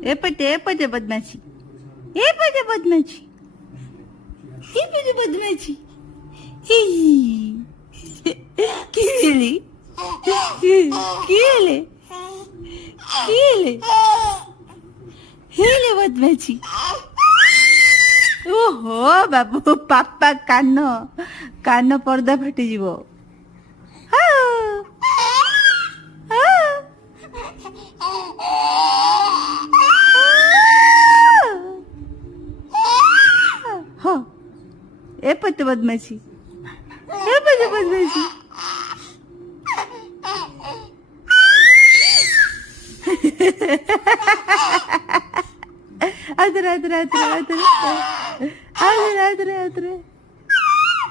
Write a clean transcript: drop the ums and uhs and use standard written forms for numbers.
ए पटे बदमाशी, ए पटे बदमाशी, ए पटे बदमाशी. केले केले केले हेले बदमाशी. ओहो बाबू पापा कान कान पर्दा फाटिଯିବ. ହଁ ଏପଟେ ବଦମାସି, ଏପଟେ ବଦମାସି. ଆଉଥରେ ଆଉଥରେ ଆଉଥରେ ଆଉଥରେ ଆଉଥରେ ଆଉଥରେ ଆଉଥରେ